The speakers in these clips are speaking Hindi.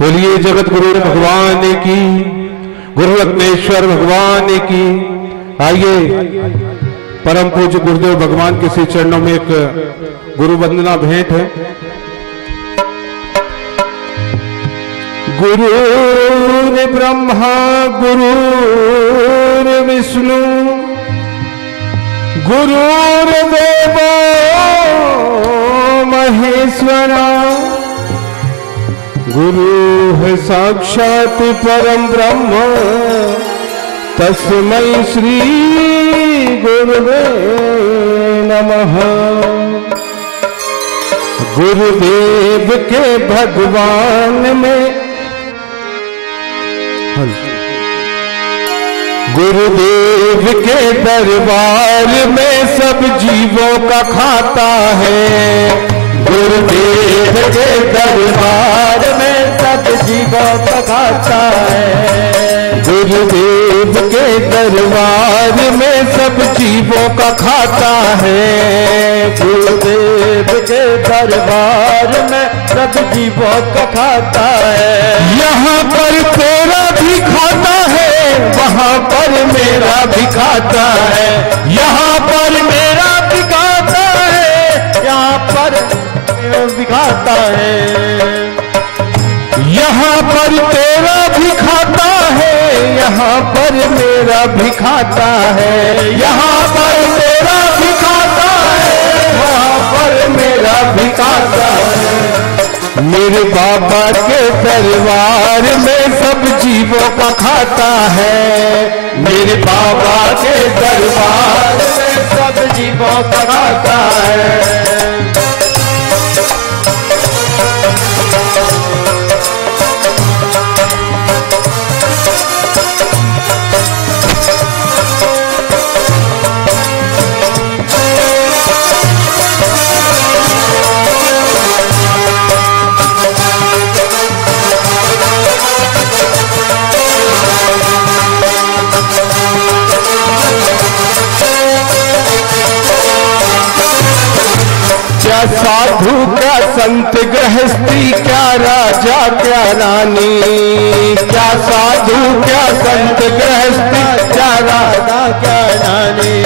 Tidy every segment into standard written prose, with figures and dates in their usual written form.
बोलिए जगत गुरु भगवान की, गुरु रत्नेश्वर भगवान की। आइए परम पूज्य गुरुदेव भगवान के श्री चरणों में एक गुरु वंदना भेंट है। गुरु ब्रह्मा गुरु विष्णु गुरुर्देवो महेश्वरा, गुरु है साक्षात परम ब्रह्म, तस्मै श्री गुरुवे नमः। गुरुदेव के भगवान में, गुरुदेव के दरबार में सब जीवों का खाता है। गुरुदेव के दरबार में सब जीवों का खाता है। गुरुदेव के दरबार में सब जीवों का खाता है। गुरुदेव के दरबार में सब जीवों का खाता है। यहाँ पर तेरा भी खाता है, वहाँ पर मेरा भी खाता है। यहाँ पर मेरा भी खाता है, यहाँ पर भी खाता है। यहाँ पर तेरा भी खाता है, यहाँ पर मेरा भी खाता है। यहाँ पर तेरा भी खाता है, वहाँ पर मेरा भी खाता है। मेरे बाबा के दरबार में सब जीवों का खाता है। मेरे बाबा के दरबार में सब जीवों का खाता है। क्या साधु क्या संत गृहस्थी, क्या राजा क्या रानी। क्या साधु क्या संत गृहस्थी, क्या राजा क्या रानी।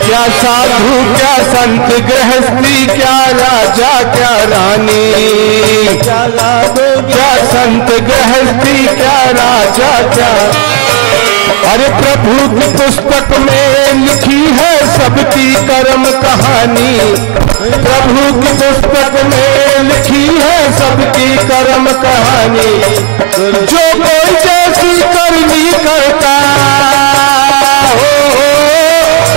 क्या साधु क्या संत गृहस्थी, क्या राजा क्या रानी। क्या साधु क्या संत गृहस्थी, क्या राजा क्या। अरे प्रभु की पुस्तक में लिखी है सबकी कर्म कहानी। प्रभु की पुस्तक में लिखी है सबकी कर्म कहानी। जो कोई जैसी करनी करता हो,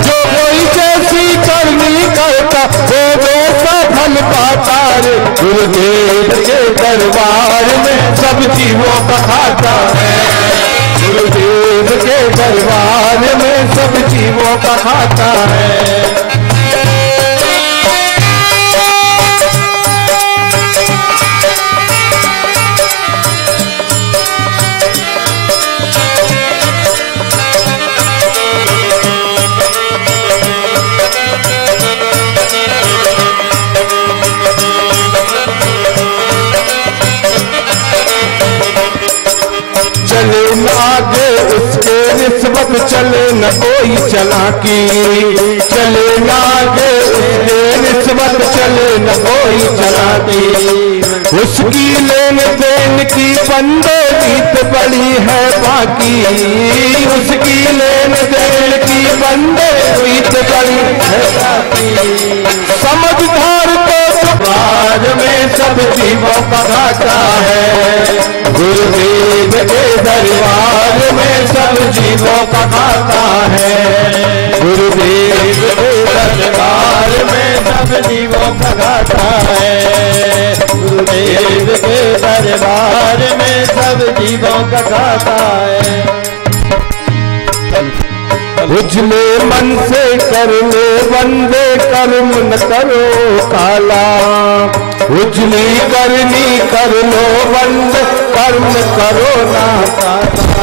जो कोई जैसी करनी करता वो वैसा फल पाता रे। गुरुदेव के दरबार में सब जीवों का खाता है। गुरुदेव के दरबार में सब जीवों का खाता है। चले न आगे उसके निस्बत चले न कोई चलाकी। चले न आगे उसके निस्बत चले न कोई चलाकी। उसकी लेन देन की बंदे रीत बड़ी है बाकी। उसकी लेन देन की बंदे रीत बड़ी है बाकी। समझदार को दरबार में सब जीवों का खाता है। गुरुदेव के दरबार में सब जीवों का खाता है। गुरुदेव के दरबार में सब जीवों का खाता है। गुरुदेव के दरबार में सब जीवों का खाता है। उजले मन से करने बंदे कर्म न करो काला। उजली करनी कर लो बंद कर्म करो ना काला।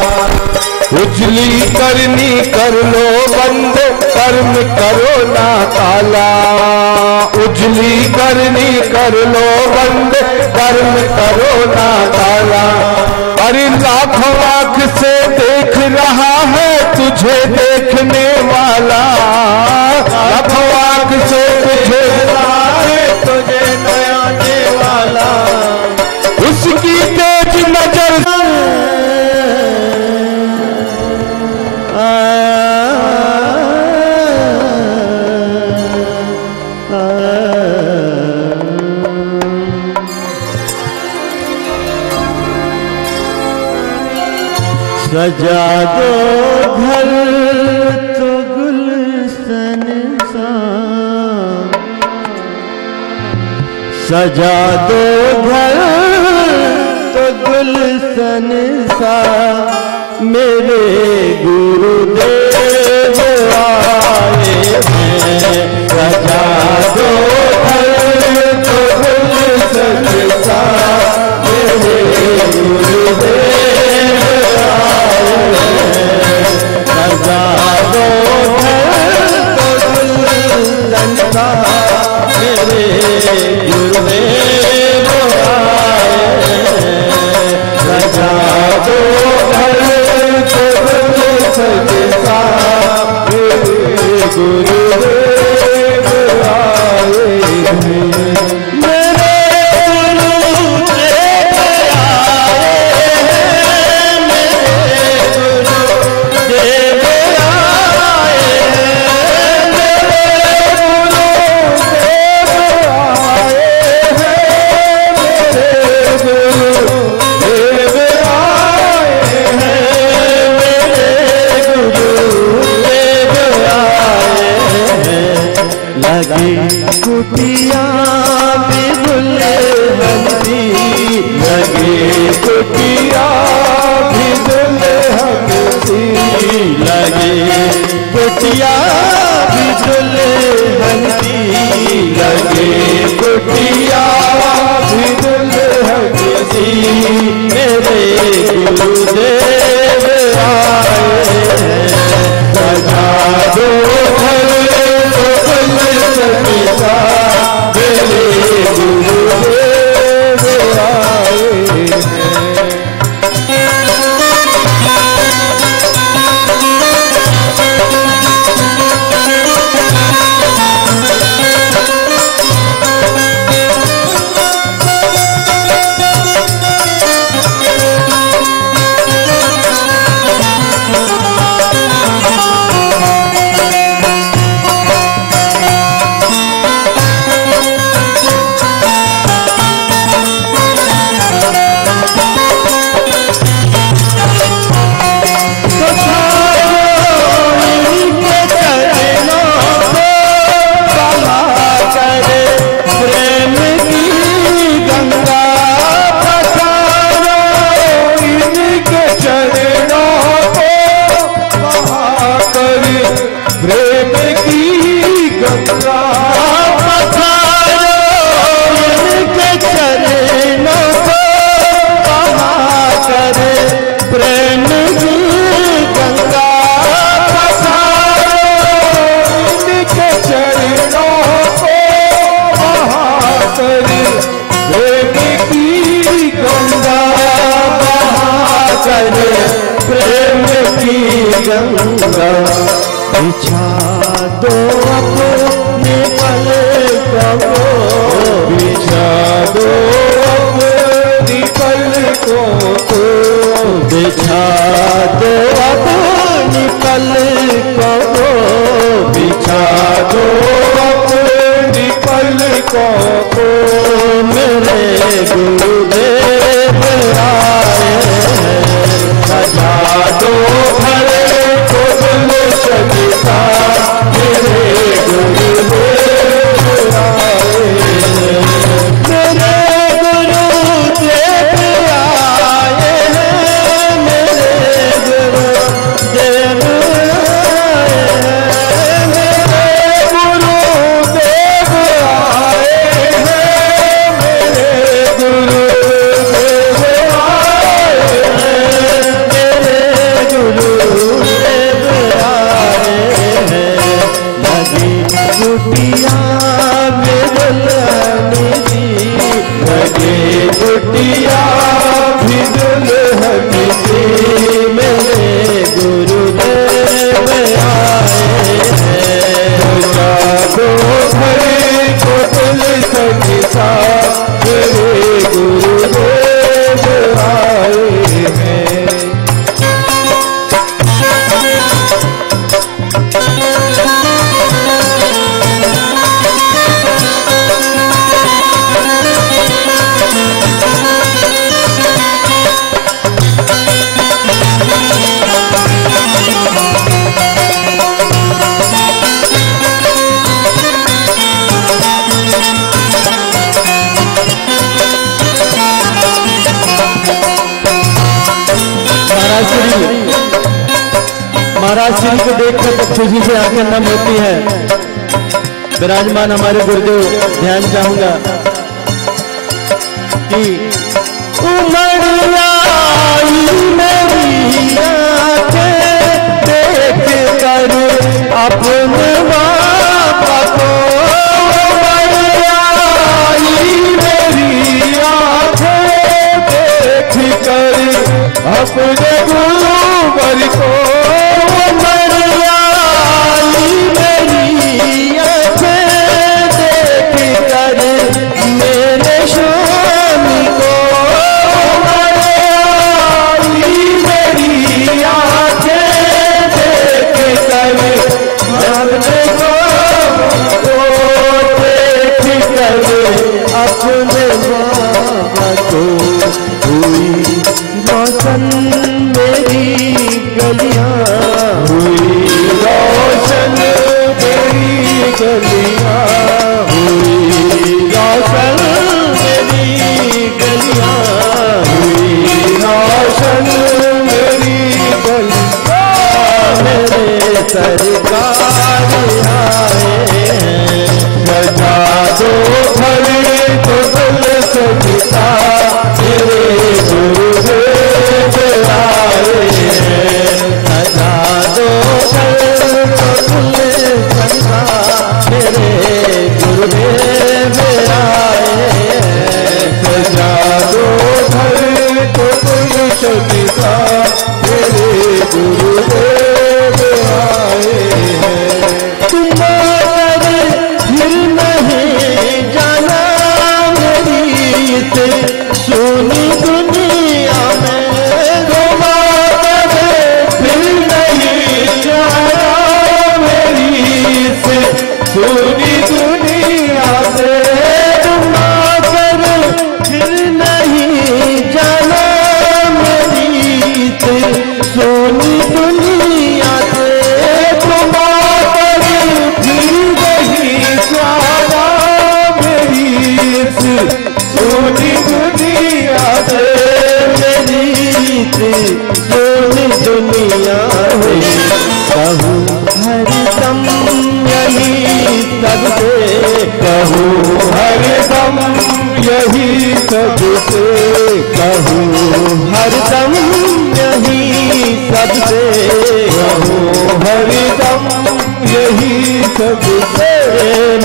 उजली करनी कर लो बंद कर्म करो ना काला। उजली करनी कर लो बंद कर्म करो ना काला। तुझे देखने वाला, लाखों आँख से तुझे तुझे नयाने वाला, उसकी तेज नजर सजा दो घर तो गुलशन सा, सजा दो घर तो गुलशन सा, मेरे गुरुदेव आए हैं। सजा दो घर तो गुलशन सा, मेरे गुरुदेव आए हैं। सजा दो घर तो गुलशन सा, मेरे गुरुदेव आए हैं। सजा दो घर तो गुलशन सा, मेरे गुरुदेव आए हैं। मेरे गुरुदेव आए हैं, मेरे गुरुदेव आए हैं, मेरे गुरुदेव आए हैं, मेरे गुरुदेव आए हैं, मेरे गुरुदेव आए हैं। लगी कुटिया भी दुल्हन सी, लगी कुटिया भी दुल्हन सी, लगी कुटिया भी दुल्हन सी, लगी कुटिया भी दुल्हन सी, मेरे गुरुदेव आए हैं। सजा दो घर तो गुलशन सा, मेरे गुरुदेव आए हैं। बिछा दो अपने पलकों को, बिछा दो अपनी पलकों को, बिछा दो अपनी पलकों को, बिछा दो अपनी पलकों को, मेरे गुरुदेव आए हैं। सजा दो घर को गुलशन सा, मेरे गुरुदेव आए हैं। मेरे गुरुदेव आए हैं, मेरे गुरुदेव महाराज श्री को देखकर तो खुशी से आंखें नम होती है। विराजमान हमारे गुरुदेव ध्यान चाहूंगा कि उमड़िया मेरी आंखें देख कर अपने बाबा को, उमड़िया मेरी आंखें देख कर अपने गुरुवर को, उमड़िया मेरी आंखें देख कर मेरे स्वामी को, अपने बाबा को हुई रोशन मेरी गलियां, हुई रोशन मेरी गलियां, हुई रोशन मेरी गलियां, हुई रोशन मेरी गलियां। मेरे सरकार आए सजा दो तो दिल से पिता मेरे गुरुदेव आए, सजा दो तो दिल से पिता मेरे गुरुदेव आए, सजा दो तो दिल से पिता मेरे गुरुदेव आए। तुम्हारे फिर नहीं जाना सोनी दुनिया में, तुम्हारे फिर नहीं जाना मेरी से सोनी दुनिया से, तुम्हारे फिर नहीं जाना मेरी से सोनी दुनिया से, तुम्हारे फिर नहीं जाना मेरी से सोनी दुनिया से, मेरी सोनी दुनिया है। कहूँ हरदम यही सबसे, कहूँ हरदम यही सबसे, कहूँ हरदम यही सबसे, कहूँ हरदम यही सबसे।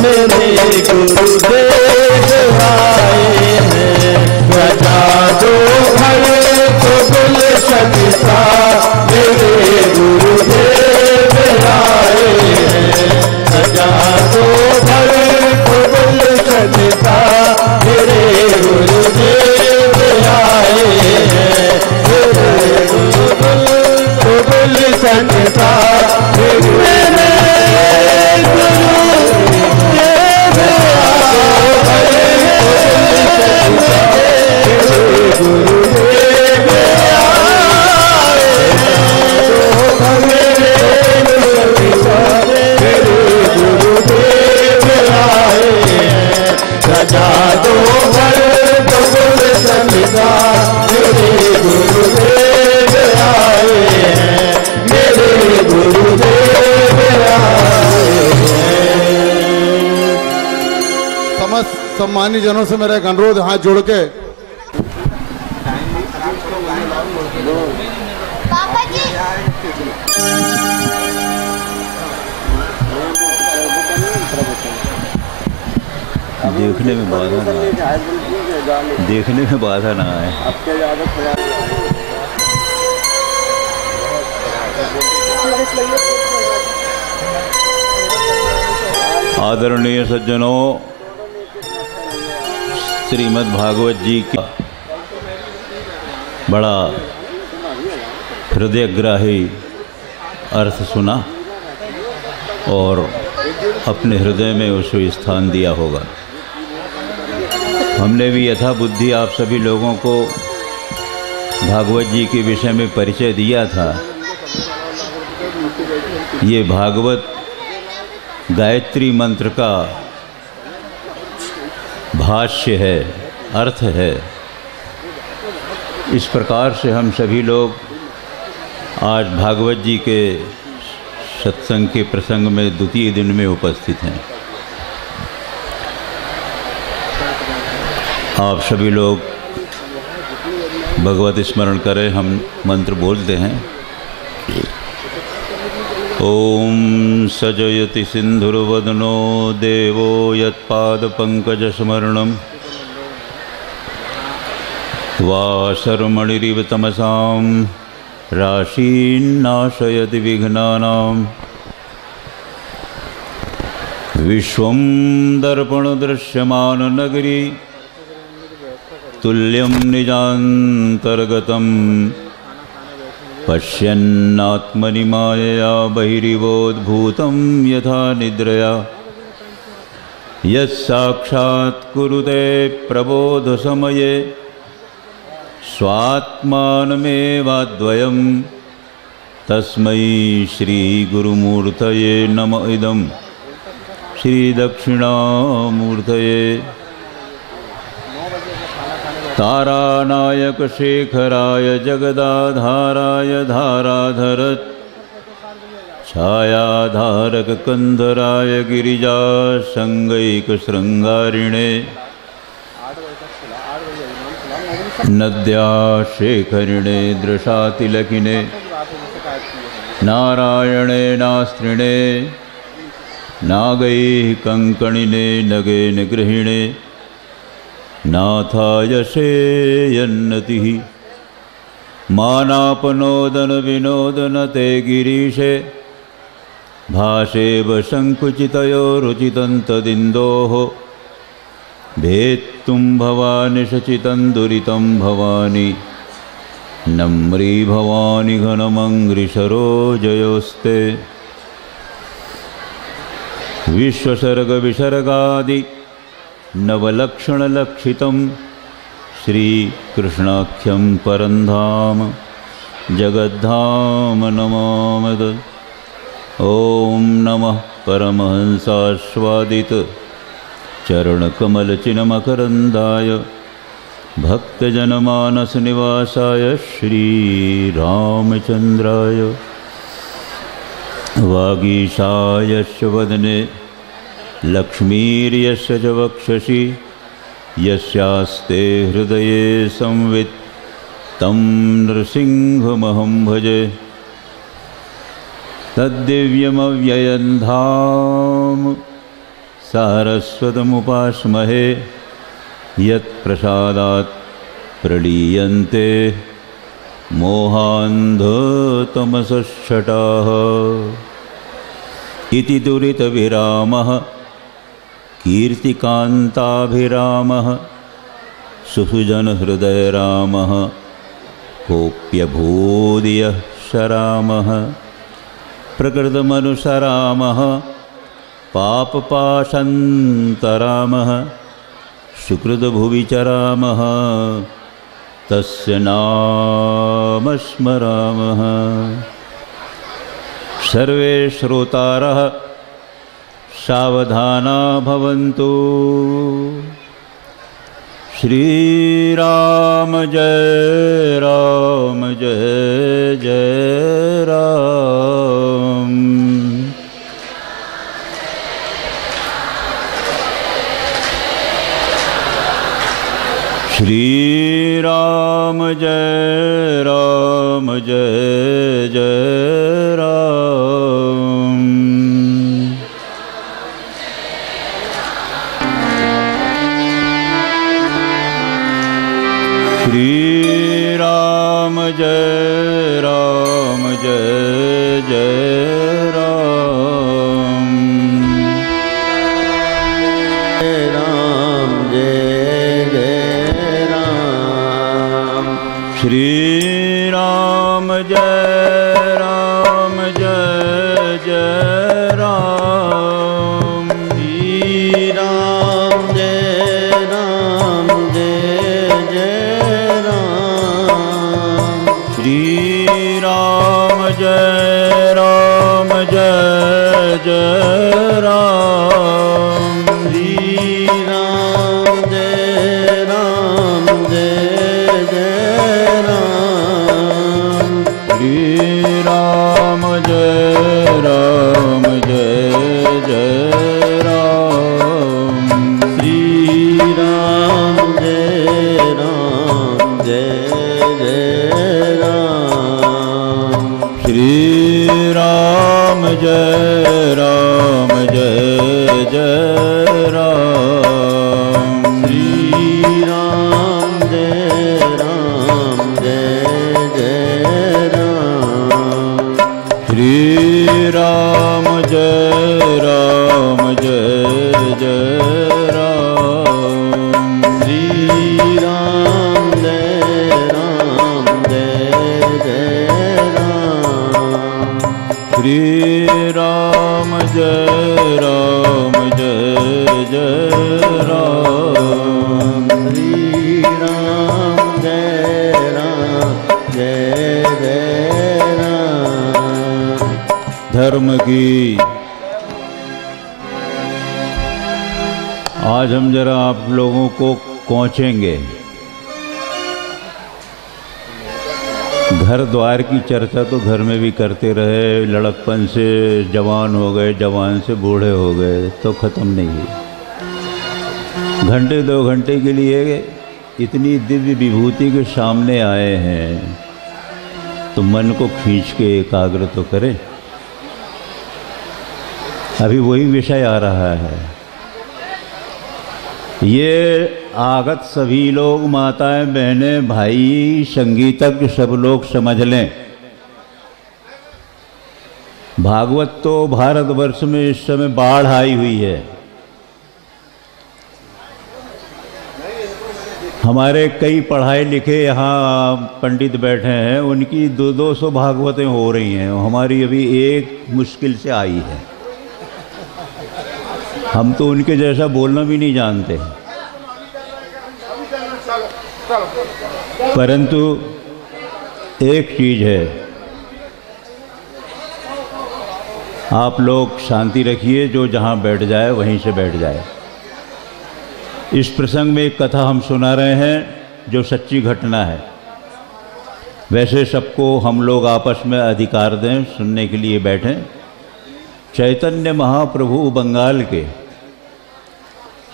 मेरे गुरुदेव आए हैं सजा दो घर तो गुलशन सा, मेरे गुरुदेव आए हैं सजा दो घर तो गुलशन सा, मेरे गुरुदेव आए हैं, मेरे गुरुदेव तो गुलशन सा, मेरे सम्मानित जनों से मेरा एक अनुरोध, हाथ जोड़ के पापा जी देखने में बाधा ना आए, देखने में बाधा ना आए। आदरणीय सज्जनों, श्रीमद् भागवत जी का बड़ा हृदयग्राही अर्थ सुना और अपने हृदय में उसको स्थान दिया होगा। हमने भी यथा बुद्धि आप सभी लोगों को भागवत जी के विषय में परिचय दिया था। ये भागवत गायत्री मंत्र का भाष्य है, अर्थ है। इस प्रकार से हम सभी लोग आज भागवत जी के सत्संग के प्रसंग में द्वितीय दिन में उपस्थित हैं। आप सभी लोग भगवत स्मरण करें। हम मंत्र बोलते हैं। ओम सजयति सिंधुर्वदनो देवो यत्पादपङ्कजस्मरणं वासरमणिरिव तमसां राशीन्नाशयति विघ्नानां विश्वं दर्पणदृश्यमाननगरी तुल्यं निजान्तर्गतं पश्यन्नात्मनि मायया बहिरिवोद्भूतं यथा निद्रया यत्साक्षात् कुरुते प्रबोधसमये स्वात्मानमेवाद्वयं तस्मै श्रीगुरुमूर्तये नम इदं श्रीदक्षिणामूर्तये तारानायक शेखराय जगदाधाराय धाराधरत् छायाधारक कंधराय गिरिजा संगैक श्रृंगारिणे नद्या शेखरिणे दृशातिलकिने नारायणे नास्त्रिणे नागैः कंकणिने नगे निगृहिणे नाथाय शेयन्नतिः मानापनोदन विनोदनते गिरीशे भाषेव संकुचितयो रुचितन्तदिन्दोः भेत्तुं भवानि शचितं दुरितं भवानि नम्री भवानि घनमङ्घ्रिसरोजयोस्ते विश्वसर्गविसर्गादि नवलक्षणलक्षितं श्रीकृष्णाख्यं परन्धाम जगद्धाम नमामि। ॐ नमः परमहंसास्वादित चरणकमलचिन्मकरन्दाय भक्तजनमानसनिवासाय श्रीरामचन्द्राय वागीशायस्य वदने लक्ष्मीर्यस्य च वक्षसि यस्यास्ते हृदये संवित् तं नृसिंहमहं भजे। तद्दिव्यमव्ययं धाम सारस्वतमुपास्महे यत्प्रसादात् प्रलीयन्ते मोहान्धतमसश्छटाः। इति दुरितविरामः कीर्तिकान्ताभिरामः सुसुजनहृदयरामः कोऽप्यभूदियः सरामः प्रकृतमनुसरामः पापपाशन्तरामः सुकृतभुवि चरामः तस्य नाम स्मरामः। सर्वे श्रोतारः सावधाना भवन्तु। श्रीराम जय राम जय जय राम। श्रीराम जय राम जय जय राम। श्रीराम जय राम जय जय राम। राम जय जय राम। श्रीराम जय राम जय जय राम। श्रीराम जय राम जय जय राम। श्रीराम जय राम जय जय राम। श्रीराम जय राम जय जय राम। जय राम। श्री राम जय राम जय जय राम। श्री राम जय राम जय जय राम। श्री राम जय राम जय जय राम। श्री राम जय राम जय जय राम। श्री राम जय राम जय जय राम। श्री राम जय राम जय जय राम। धर्म की आज हम जरा आप लोगों को कोचेंगे। घर द्वार की चर्चा तो घर में भी करते रहे, लड़कपन से जवान हो गए, जवान से बूढ़े हो गए तो ख़त्म नहीं हुई। घंटे 2 घंटे के लिए इतनी दिव्य विभूति के सामने आए हैं तो मन को खींच के एकाग्र तो करें। अभी वही विषय आ रहा है। ये आगत सभी लोग, माताएं, बहनें, भाई, संगीतज्ञ सब लोग समझ लें। भागवत तो भारतवर्ष में इस समय बाढ़ आई हुई है। हमारे कई पढ़ाए लिखे यहाँ पंडित बैठे हैं, उनकी 200 भागवतें हो रही हैं, हमारी अभी एक मुश्किल से आई है। हम तो उनके जैसा बोलना भी नहीं जानते, परंतु एक चीज है, आप लोग शांति रखिए, जो जहां बैठ जाए वहीं से बैठ जाए। इस प्रसंग में एक कथा हम सुना रहे हैं जो सच्ची घटना है। वैसे सबको हम लोग आपस में अधिकार दें, सुनने के लिए बैठें। चैतन्य महाप्रभु बंगाल के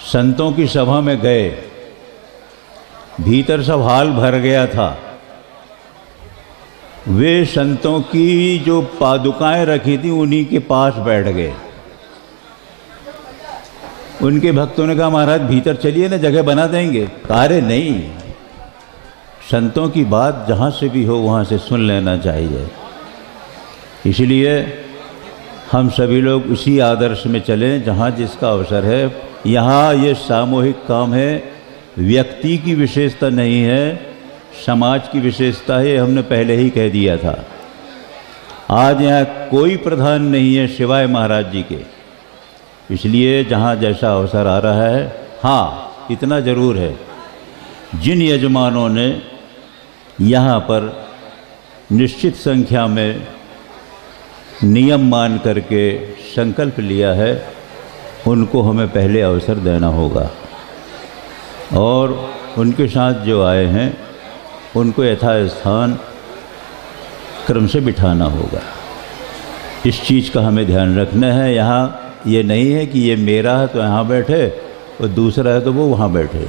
संतों की सभा में गए, भीतर सब हाल भर गया था। वे संतों की जो पादुकाएं रखी थी उन्हीं के पास बैठ गए। उनके भक्तों ने कहा, महाराज भीतर चलिए ना, जगह बना देंगे। अरे नहीं, संतों की बात जहाँ से भी हो वहाँ से सुन लेना चाहिए। इसलिए हम सभी लोग उसी आदर्श में चलें जहाँ जिसका अवसर है। यहाँ ये सामूहिक काम है, व्यक्ति की विशेषता नहीं है, समाज की विशेषता है। हमने पहले ही कह दिया था। आज यहाँ कोई प्रधान नहीं है सिवाय महाराज जी के। इसलिए जहाँ जैसा अवसर आ रहा है, हाँ इतना ज़रूर है, जिन यजमानों ने यहाँ पर निश्चित संख्या में नियम मान करके संकल्प लिया है, उनको हमें पहले अवसर देना होगा और उनके साथ जो आए हैं उनको यथास्थान क्रम से बिठाना होगा। इस चीज़ का हमें ध्यान रखना है। यहाँ ये नहीं है कि ये मेरा है तो यहाँ बैठे और दूसरा है तो वो वहाँ बैठे।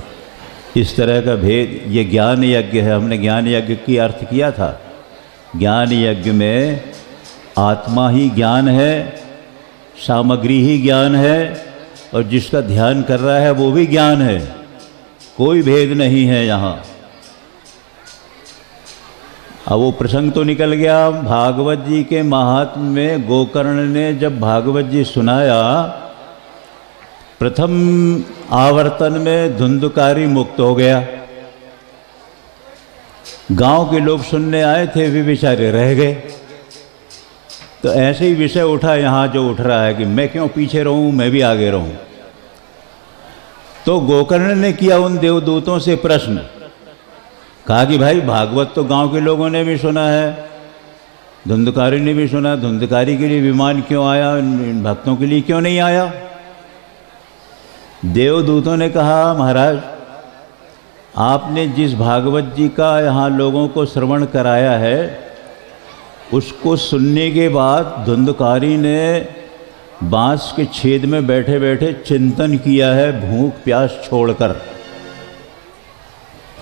इस तरह का भेद, ये ज्ञान यज्ञ है। हमने ज्ञान यज्ञ की अर्थ किया था। ज्ञान यज्ञ में आत्मा ही ज्ञान है, सामग्री ही ज्ञान है और जिसका ध्यान कर रहा है वो भी ज्ञान है। कोई भेद नहीं है यहाँ। अब वो प्रसंग तो निकल गया। भागवत जी के महात्म्य में गोकर्ण ने जब भागवत जी सुनाया, प्रथम आवर्तन में धुंधकारी मुक्त हो गया। गांव के लोग सुनने आए थे, वे बेचारे रह गए। तो ऐसे ही विषय उठा यहाँ जो उठ रहा है कि मैं क्यों पीछे रहूं, मैं भी आगे रहूं। तो गोकर्ण ने किया उन देवदूतों से प्रश्न, कहा कि भाई भागवत तो गांव के लोगों ने भी सुना है, धुंधकारी ने भी सुना, धुंधकारी के लिए विमान क्यों आया, इन भक्तों के लिए क्यों नहीं आया? देवदूतों ने कहा, महाराज आपने जिस भागवत जी का यहाँ लोगों को श्रवण कराया है, उसको सुनने के बाद धुंधकारी ने बांस के छेद में बैठे बैठे चिंतन किया है, भूख प्यास छोड़कर।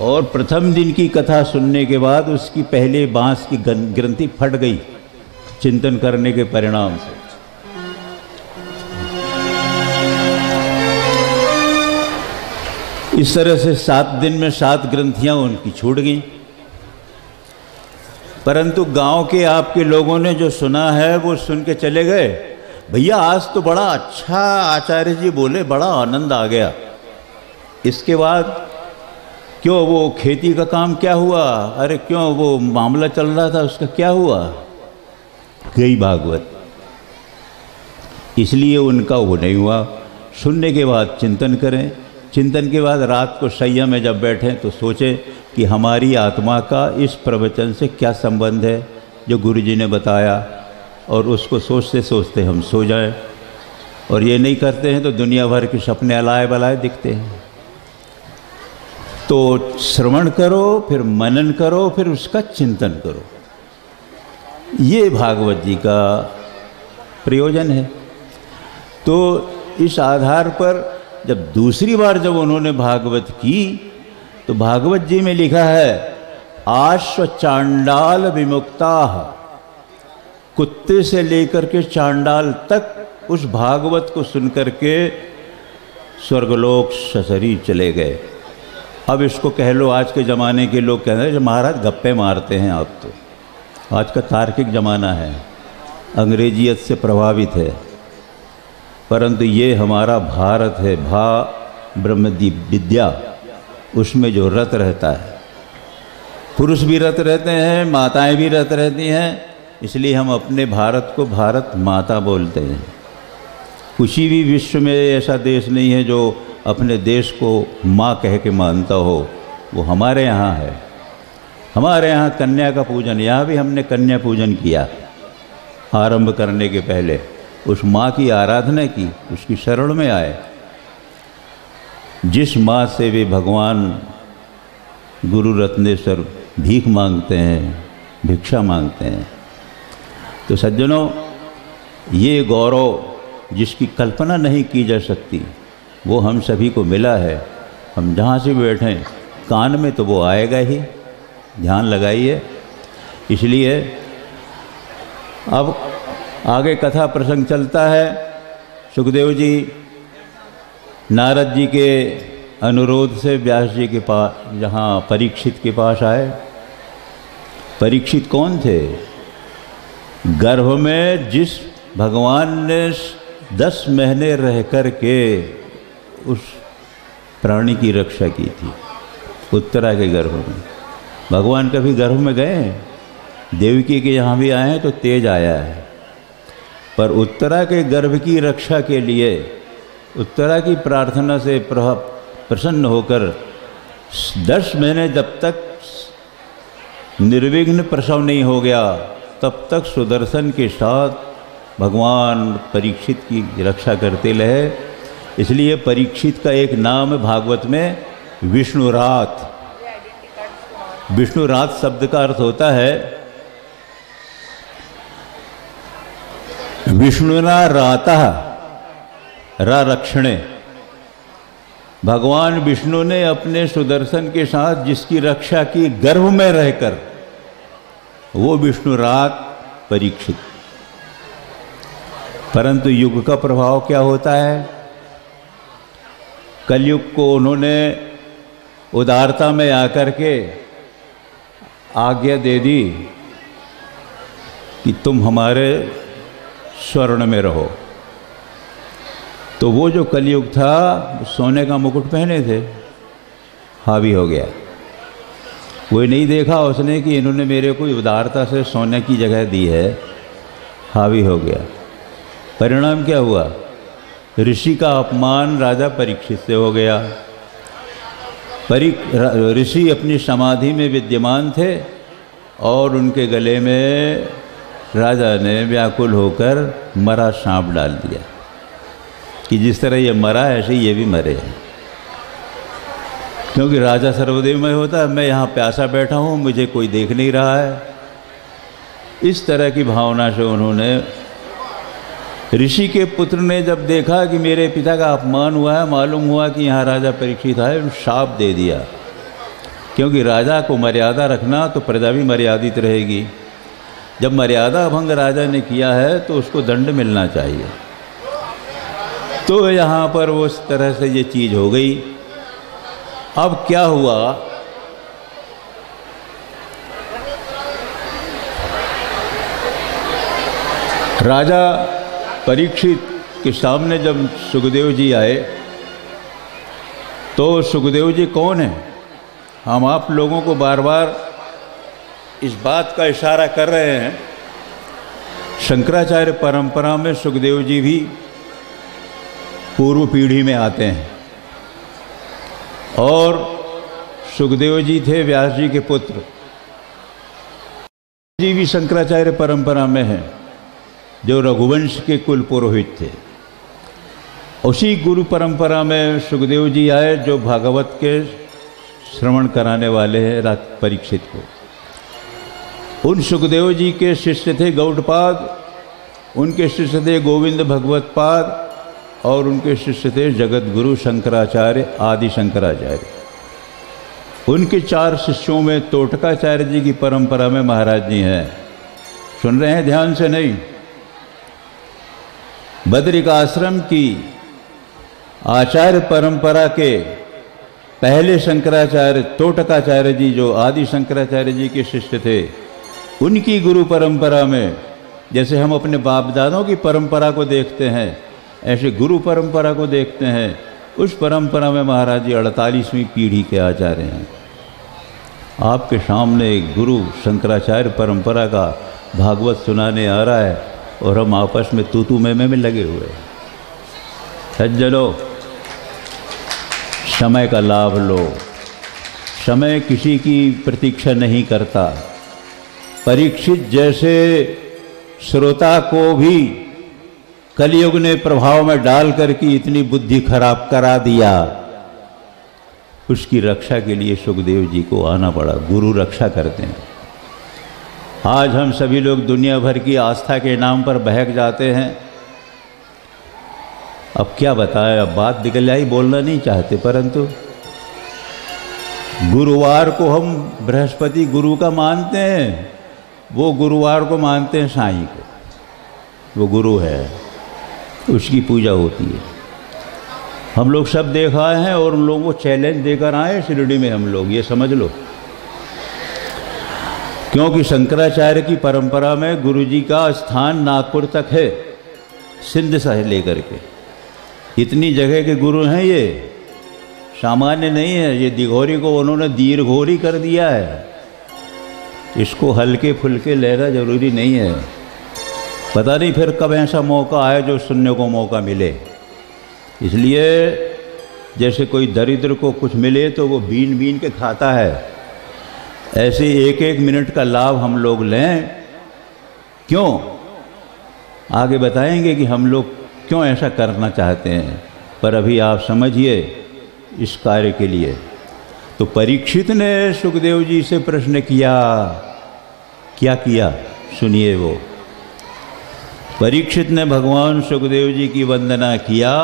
और प्रथम दिन की कथा सुनने के बाद उसकी पहले बांस की ग्रंथि फट गई चिंतन करने के परिणाम से। इस तरह से 7 दिन में 7 ग्रंथियां उनकी छूट गई। परंतु गांव के आपके लोगों ने जो सुना है वो सुन के चले गए, भैया आज तो बड़ा अच्छा आचार्य जी बोले, बड़ा आनंद आ गया। इसके बाद क्यों वो खेती का काम क्या हुआ, अरे क्यों वो मामला चल रहा था उसका क्या हुआ, गई भागवत। इसलिए उनका वो नहीं हुआ। सुनने के बाद चिंतन करें, चिंतन के बाद रात को शैया में जब बैठें तो सोचें कि हमारी आत्मा का इस प्रवचन से क्या संबंध है जो गुरु जी ने बताया, और उसको सोचते सोचते हम सो जाएं। और ये नहीं करते हैं तो दुनिया भर के सपने अलाए बलाए दिखते हैं। तो श्रवण करो, फिर मनन करो, फिर उसका चिंतन करो। ये भागवत जी का प्रयोजन है। तो इस आधार पर जब दूसरी बार जब उन्होंने भागवत की तो भागवत जी में लिखा है आश्व चांडाल विमुक्ता, कुत्ते से लेकर के चांडाल तक उस भागवत को सुनकर के स्वर्गलोक ससरी चले गए। अब इसको कह लो, आज के ज़माने के लोग कह रहे हैं महाराज गप्पे मारते हैं आप, तो आज का तार्किक ज़माना है, अंग्रेजियत से प्रभावित है। परंतु ये हमारा भारत है, भा ब्रह्म विद्या, उसमें जो रत रहता है, पुरुष भी रत रहते हैं, माताएं भी रत रहती हैं, इसलिए हम अपने भारत को भारत माता बोलते हैं। किसी भी विश्व में ऐसा देश नहीं है जो अपने देश को माँ कह के मानता हो, वो हमारे यहाँ है। हमारे यहाँ कन्या का पूजन, यहाँ भी हमने कन्या पूजन किया आरंभ करने के पहले, उस माँ की आराधना की, उसकी शरण में आए। जिस माँ से वे भगवान गुरु रत्नेश्वर भीख मांगते हैं, भिक्षा मांगते हैं। तो सज्जनों, ये गौरव जिसकी कल्पना नहीं की जा सकती वो हम सभी को मिला है। हम जहाँ से बैठें कान में तो वो आएगा ही, ध्यान लगाइए। इसलिए अब आगे कथा प्रसंग चलता है। सुखदेव जी नारद जी के अनुरोध से व्यास जी के पास, यहाँ परीक्षित के पास आए। परीक्षित कौन थे? गर्भ में जिस भगवान ने 10 महीने रह कर के उस प्राणी की रक्षा की थी, उत्तरा के गर्भ में। भगवान कभी गर्भ में गए? देवकी के यहाँ भी आए हैं तो तेज आया है, पर उत्तरा के गर्भ की रक्षा के लिए उत्तरा की प्रार्थना से प्रसन्न होकर 10 महीने जब तक निर्विघ्न प्रसव नहीं हो गया तब तक सुदर्शन के साथ भगवान परीक्षित की रक्षा करते रहे। इसलिए परीक्षित का एक नाम भागवत में विष्णुरात। विष्णुरात शब्द का अर्थ होता है विष्णुना राता रा रक्षणे। भगवान विष्णु ने अपने सुदर्शन के साथ जिसकी रक्षा की गर्भ में रहकर, वो विष्णुरात परीक्षित। परंतु युग का प्रभाव क्या होता है? कलयुग को उन्होंने उदारता में आकर के आज्ञा दे दी कि तुम हमारे स्वर्ण में रहो। तो वो जो कलयुग था सोने का मुकुट पहने थे, हावी हो गया। वो नहीं देखा उसने कि इन्होंने मेरे को उदारता से सोने की जगह दी है, हावी हो गया। परिणाम क्या हुआ? ऋषि का अपमान राजा परीक्षित से हो गया। ऋषि अपनी समाधि में विद्यमान थे और उनके गले में राजा ने व्याकुल होकर मरा सांप डाल दिया कि जिस तरह ये मरा ऐसे ही ये भी मरे। क्योंकि राजा सर्वदेवमय होता है, मैं यहाँ प्यासा बैठा हूँ, मुझे कोई देख नहीं रहा है। इस तरह की भावना से उन्होंने, ऋषि के पुत्र ने जब देखा कि मेरे पिता का अपमान हुआ है, मालूम हुआ कि यहाँ राजा परीक्षित है, शाप दे दिया। क्योंकि राजा को मर्यादा रखना तो प्रजा भी मर्यादित रहेगी। जब मर्यादा भंग राजा ने किया है तो उसको दंड मिलना चाहिए। तो यहाँ पर वो उस तरह से ये चीज़ हो गई। अब क्या हुआ, राजा परीक्षित के सामने जब सुखदेव जी आए तो सुखदेव जी कौन है? हम आप लोगों को बार बार इस बात का इशारा कर रहे हैं, शंकराचार्य परंपरा में सुखदेव जी भी पूर्व पीढ़ी में आते हैं और सुखदेव जी थे व्यास जी के पुत्र। जी भी शंकराचार्य परंपरा में हैं, जो रघुवंश के कुल पुरोहित थे। उसी गुरु परंपरा में सुखदेव जी आए, जो भागवत के श्रवण कराने वाले हैं परीक्षित को। उन सुखदेव जी के शिष्य थे गौड़पाद, उनके शिष्य थे गोविंद भगवत पाद और उनके शिष्य थे जगत गुरु शंकराचार्य आदि शंकराचार्य। उनके 4 शिष्यों में तोटकाचार्य जी की परंपरा में महाराज जी हैं। सुन रहे हैं ध्यान से? नहीं। बद्रिकाश्रम की आचार्य परंपरा के पहले शंकराचार्य तोटकाचार्य जी, जो आदि शंकराचार्य जी के शिष्य थे, उनकी गुरु परंपरा में जैसे हम अपने बाप दादों की परंपरा को देखते हैं, ऐसे गुरु परंपरा को देखते हैं। उस परंपरा में महाराज जी 48वीं पीढ़ी के आचार्य हैं। आपके सामने गुरु शंकराचार्य परंपरा का भागवत सुनाने आ रहा है और हम आपस में तू मैं में लगे हुए हैं। सज्जनों, समय का लाभ लो। समय किसी की प्रतीक्षा नहीं करता। परीक्षित जैसे श्रोता को भी कलयुग ने प्रभाव में डाल करके इतनी बुद्धि खराब करा दिया, उसकी रक्षा के लिए सुखदेव जी को आना पड़ा। गुरु रक्षा करते हैं। आज हम सभी लोग दुनिया भर की आस्था के नाम पर बहक जाते हैं। अब क्या बताएं, अब बात निकल आई, बोलना नहीं चाहते, परंतु गुरुवार को हम बृहस्पति गुरु का मानते हैं, वो गुरुवार को मानते हैं साईं को। वो गुरु है, उसकी पूजा होती है। हम लोग सब देख आए हैं और उन लोगों को चैलेंज देकर आए शिरडी में हम लोग, ये समझ लो। क्योंकि शंकराचार्य की परंपरा में गुरु जी का स्थान नागपुर तक है, सिंध से लेकर के। इतनी जगह के गुरु हैं, ये सामान्य नहीं है। ये दिघोरी को उन्होंने दीर्घोरी कर दिया है। इसको हल्के फुल्के लेना जरूरी नहीं है। पता नहीं फिर कब ऐसा मौका आए जो सुनने को मौका मिले। इसलिए जैसे कोई दरिद्र को कुछ मिले तो वो बीन बीन के खाता है, ऐसे एक एक मिनट का लाभ हम लोग लें। क्यों? आगे बताएंगे कि हम लोग क्यों ऐसा करना चाहते हैं, पर अभी आप समझिए इस कार्य के लिए। तो परीक्षित ने सुखदेव जी से प्रश्न किया। क्या किया? सुनिए। वो परीक्षित ने भगवान सुखदेव जी की वंदना किया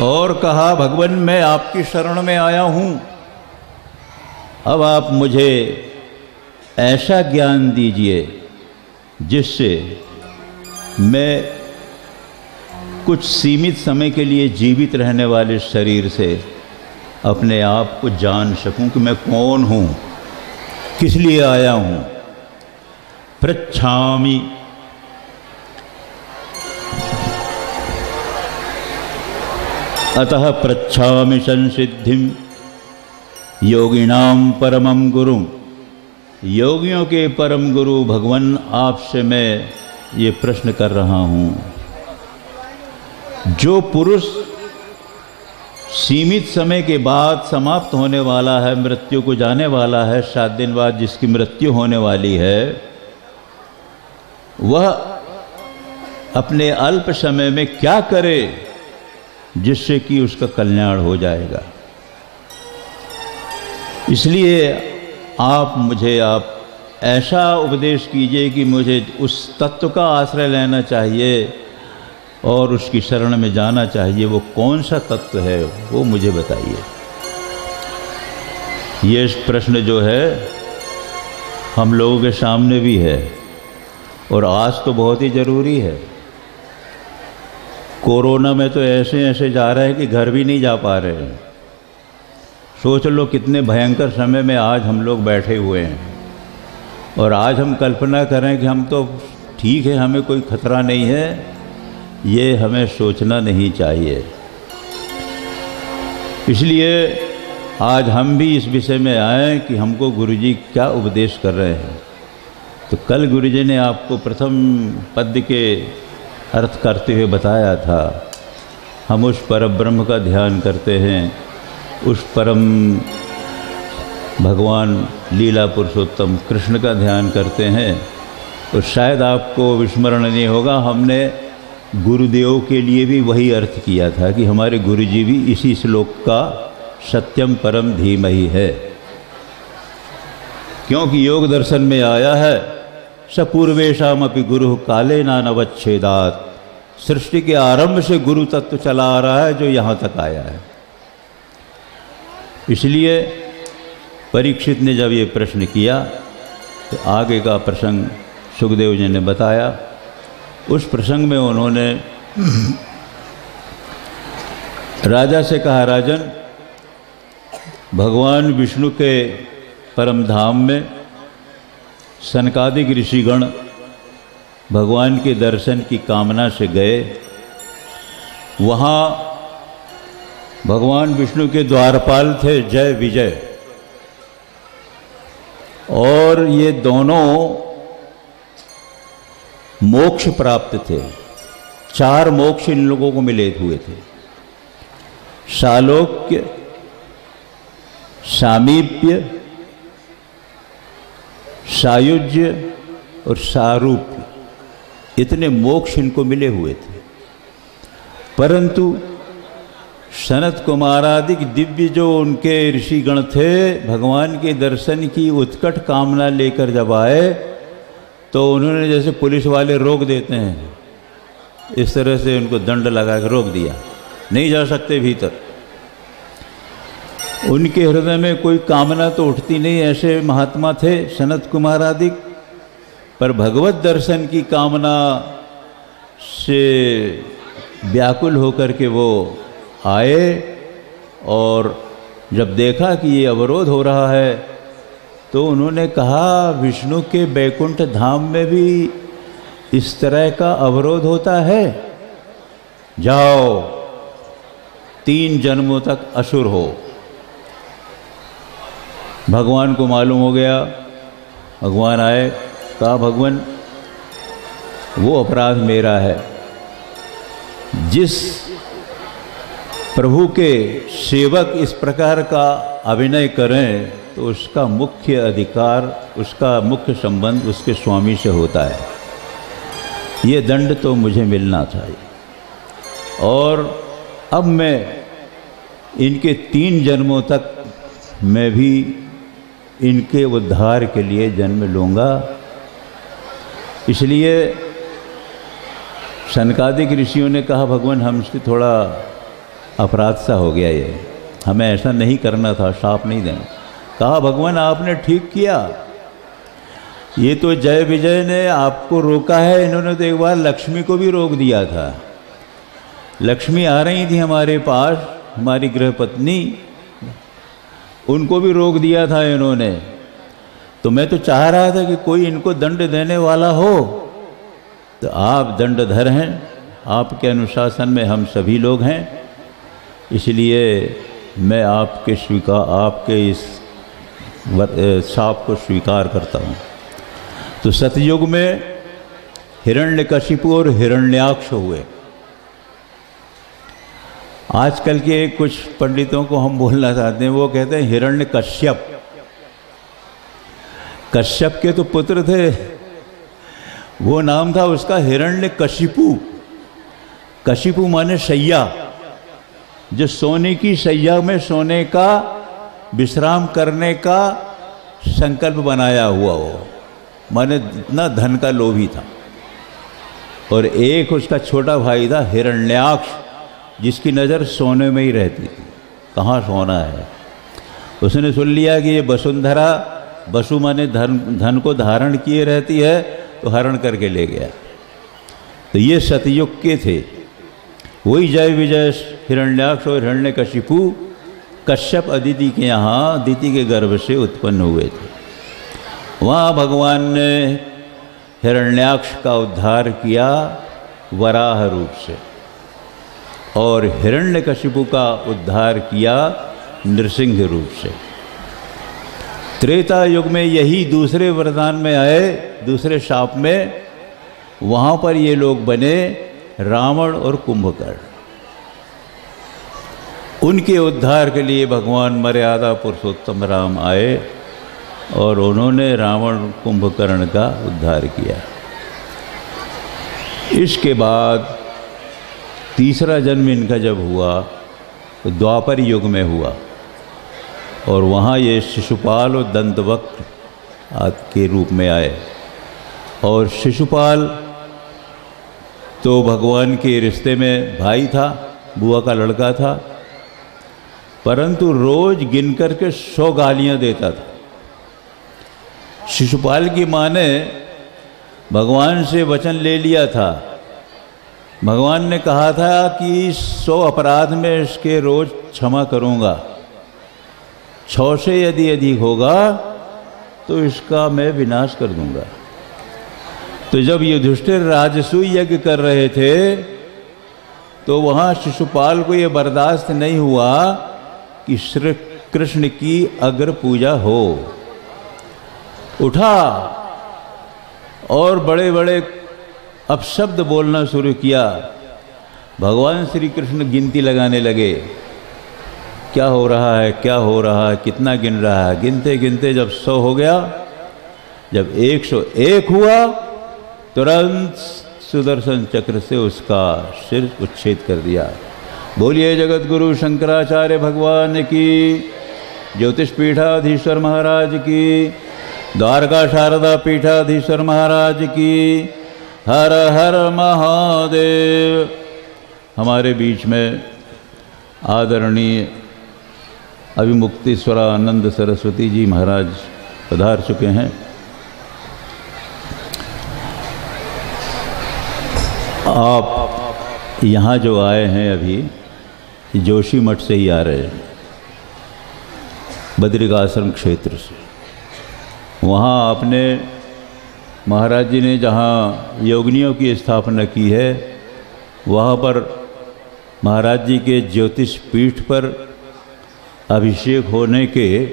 और कहा, भगवान मैं आपकी शरण में आया हूं। अब आप मुझे ऐसा ज्ञान दीजिए जिससे मैं कुछ सीमित समय के लिए जीवित रहने वाले शरीर से अपने आप को जान सकूं कि मैं कौन हूं, किस लिए आया हूं। पृच्छामि अतः पृच्छामि संसिद्धिम योगिनां परमं गुरुं। योगियों के परम गुरु भगवान आपसे मैं ये प्रश्न कर रहा हूँ। जो पुरुष सीमित समय के बाद समाप्त होने वाला है, मृत्यु को जाने वाला है, 7 दिन बाद जिसकी मृत्यु होने वाली है, वह अपने अल्प समय में क्या करे जिससे कि उसका कल्याण हो जाएगा। इसलिए आप ऐसा उपदेश कीजिए कि मुझे उस तत्व का आश्रय लेना चाहिए और उसकी शरण में जाना चाहिए। वो कौन सा तत्व है वो मुझे बताइए। ये प्रश्न जो है हम लोगों के सामने भी है और आज तो बहुत ही ज़रूरी है। कोरोना में तो ऐसे ऐसे जा रहे हैं कि घर भी नहीं जा पा रहे हैं। सोच लो कितने भयंकर समय में आज हम लोग बैठे हुए हैं और आज हम कल्पना करें कि हम तो ठीक है, हमें कोई खतरा नहीं है, ये हमें सोचना नहीं चाहिए। इसलिए आज हम भी इस विषय में आए कि हमको गुरुजी क्या उपदेश कर रहे हैं। तो कल गुरुजी ने आपको प्रथम पद्य के अर्थ करते हुए बताया था, हम उस परम ब्रह्म का ध्यान करते हैं, उस परम भगवान लीला पुरुषोत्तम कृष्ण का ध्यान करते हैं। और शायद आपको विस्मरण नहीं होगा, हमने गुरुदेव के लिए भी वही अर्थ किया था कि हमारे गुरुजी भी इसी श्लोक का सत्यम परम धीमहि है। क्योंकि योग दर्शन में आया है, सपूर्वेशामपि गुरु काले नानवच्छेदात। सृष्टि के आरंभ से गुरु तत्व चला आ रहा है जो यहाँ तक आया है। इसलिए परीक्षित ने जब ये प्रश्न किया तो आगे का प्रसंग सुखदेव जी ने बताया। उस प्रसंग में उन्होंने राजा से कहा, राजन, भगवान विष्णु के परम धाम में सनकादिक ऋषिगण भगवान के दर्शन की कामना से गए। वहाँ भगवान विष्णु के द्वारपाल थे जय विजय, और ये दोनों मोक्ष प्राप्त थे। 4 मोक्ष इन लोगों को मिले हुए थे, सालोक्य, सामीप्य, सायुज्य और सारूप्य, इतने मोक्ष इनको मिले हुए थे। परंतु सनत कुमारादिक दिव्य जो उनके ऋषिगण थे, भगवान के दर्शन की उत्कट कामना लेकर जब आए तो उन्होंने जैसे पुलिस वाले रोक देते हैं, इस तरह से उनको दंड लगा कर रोक दिया, नहीं जा सकते भीतर। उनके हृदय में कोई कामना तो उठती नहीं, ऐसे महात्मा थे सनत कुमार आदि। पर भगवत दर्शन की कामना से व्याकुल होकर के वो आए, और जब देखा कि ये अवरोध हो रहा है तो उन्होंने कहा, विष्णु के बैकुंठ धाम में भी इस तरह का अवरोध होता है? जाओ 3 जन्मों तक असुर हो। भगवान को मालूम हो गया, भगवान आए, कहा, भगवान वो अपराध मेरा है। जिस प्रभु के सेवक इस प्रकार का अभिनय करें तो उसका मुख्य अधिकार, उसका मुख्य संबंध उसके स्वामी से होता है। ये दंड तो मुझे मिलना चाहिए, और अब मैं इनके 3 जन्मों तक मैं भी इनके उद्धार के लिए जन्म लूँगा। इसलिए सनकादिक ऋषियों ने कहा, भगवान हमसे थोड़ा अपराध सा हो गया, ये हमें ऐसा नहीं करना था, शाप नहीं देना। कहा, भगवान आपने ठीक किया, ये तो जय विजय ने आपको रोका है, इन्होंने तो एक बार लक्ष्मी को भी रोक दिया था। लक्ष्मी आ रही थी हमारे पास, हमारी गृहपत्नी, उनको भी रोक दिया था इन्होंने। तो मैं तो चाह रहा था कि कोई इनको दंड देने वाला हो, तो आप दंडधर हैं, आपके अनुशासन में हम सभी लोग हैं, इसलिए मैं आपके इस शाप को स्वीकार करता हूँ। तो सतयुग में हिरण्यकशिपु और हिरण्याक्ष हुए। आजकल के कुछ पंडितों को हम बोलना चाहते हैं, वो कहते हैं हिरण्यकश्यप। कश्यप के तो पुत्र थे, वो नाम था उसका हिरण्यकशिपु। कशिपु माने शैया, जो सोने की शैया में सोने का, विश्राम करने का संकल्प बनाया हुआ हो, माने इतना धन का लोभी था। और एक उसका छोटा भाई था हिरण्याक्ष, जिसकी नज़र सोने में ही रहती थी, कहाँ सोना है। उसने सुन लिया कि ये वसुंधरा, वसु माने धन को धारण किए रहती है, तो हरण करके ले गया। तो ये सतयुग के थे। वही जय विजय हिरण्याक्ष और हिरण्यकशिपु कश्यप अदिति के यहाँ अदिति के गर्भ से उत्पन्न हुए थे। वहाँ भगवान ने हिरण्याक्ष का उद्धार किया वराह रूप से, और हिरण्यकशिपु का उद्धार किया नृसिंह रूप से। त्रेता युग में यही दूसरे वरदान में आए, दूसरे शाप में, वहाँ पर ये लोग बने रावण और कुंभकर्ण। उनके उद्धार के लिए भगवान मर्यादा पुरुषोत्तम राम आए और उन्होंने रावण कुंभकर्ण का उद्धार किया। इसके बाद तीसरा जन्म इनका जब हुआ तो द्वापर युग में हुआ, और वहाँ ये शिशुपाल और दंतवक्र के रूप में आए। और शिशुपाल तो भगवान के रिश्ते में भाई था, बुआ का लड़का था, परंतु रोज गिन करके 100 गालियाँ देता था। शिशुपाल की माँ ने भगवान से वचन ले लिया था। भगवान ने कहा था कि 100 अपराध में इसके रोज क्षमा करूँगा, 6 से यदि अधिक होगा तो इसका मैं विनाश कर दूंगा। तो जब युधिष्ठिर राजसूय यज्ञ कर रहे थे तो वहाँ शिशुपाल को ये बर्दाश्त नहीं हुआ कि श्री कृष्ण की अग्र पूजा हो। उठा और बड़े बड़े अपशब्द बोलना शुरू किया। भगवान श्री कृष्ण गिनती लगाने लगे, क्या हो रहा है, क्या हो रहा है, कितना गिन रहा है। गिनते गिनते जब 100 हो गया, जब 101 हुआ, तुरंत सुदर्शन चक्र से उसका सिर उच्छेद कर दिया। बोलिए जगत गुरु शंकराचार्य भगवान की, ज्योतिष पीठाधीश्वर महाराज की, द्वारका शारदा पीठाधीश्वर महाराज की। हर हर महादेव। हमारे बीच में आदरणीय अभिमुक्तेश्वरा आनंद सरस्वती जी महाराज पधार चुके हैं। आप यहाँ जो आए हैं अभी जोशी मठ से ही आ रहे हैं, बद्रिकाश्रम क्षेत्र से। वहाँ आपने महाराज जी ने जहाँ योगिनियों की स्थापना की है, वहाँ पर महाराज जी के ज्योतिष पीठ पर अभिषेक होने के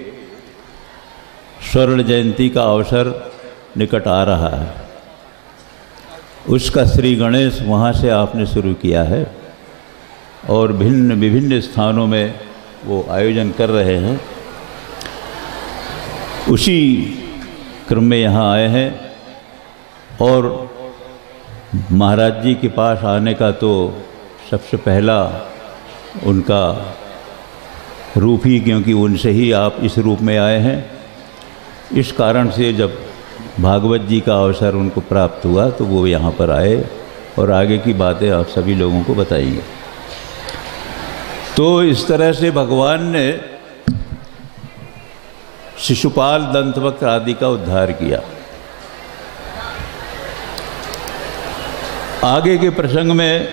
स्वर्ण जयंती का अवसर निकट आ रहा है। उसका श्री गणेश वहाँ से आपने शुरू किया है और भिन्न विभिन्न स्थानों में वो आयोजन कर रहे हैं। उसी क्रम में यहाँ आए हैं और महाराज जी के पास आने का तो सबसे पहला उनका रूप ही, क्योंकि उनसे ही आप इस रूप में आए हैं। इस कारण से जब भागवत जी का अवसर उनको प्राप्त हुआ तो वो यहाँ पर आए और आगे की बातें आप सभी लोगों को बताएंगे। तो इस तरह से भगवान ने शिशुपाल, दंतवक्र आदि का उद्धार किया। आगे के प्रसंग में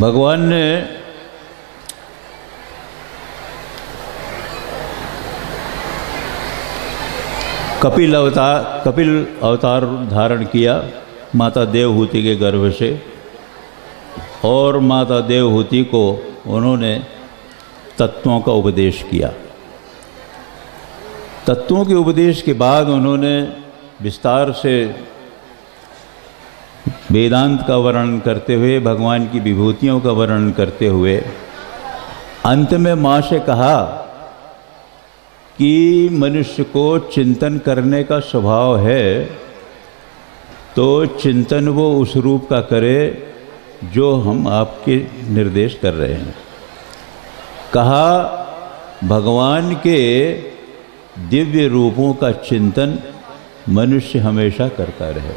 भगवान ने कपिल अवतार धारण किया माता देवहूति के गर्भ से, और माता देवहूति को उन्होंने तत्वों का उपदेश किया। तत्वों के उपदेश के बाद उन्होंने विस्तार से वेदांत का वर्णन करते हुए, भगवान की विभूतियों का वर्णन करते हुए अंत में माँ से कहा कि मनुष्य को चिंतन करने का स्वभाव है, तो चिंतन वो उस रूप का करे जो हम आपके निर्देश कर रहे हैं। कहा भगवान के दिव्य रूपों का चिंतन मनुष्य हमेशा करता रहे।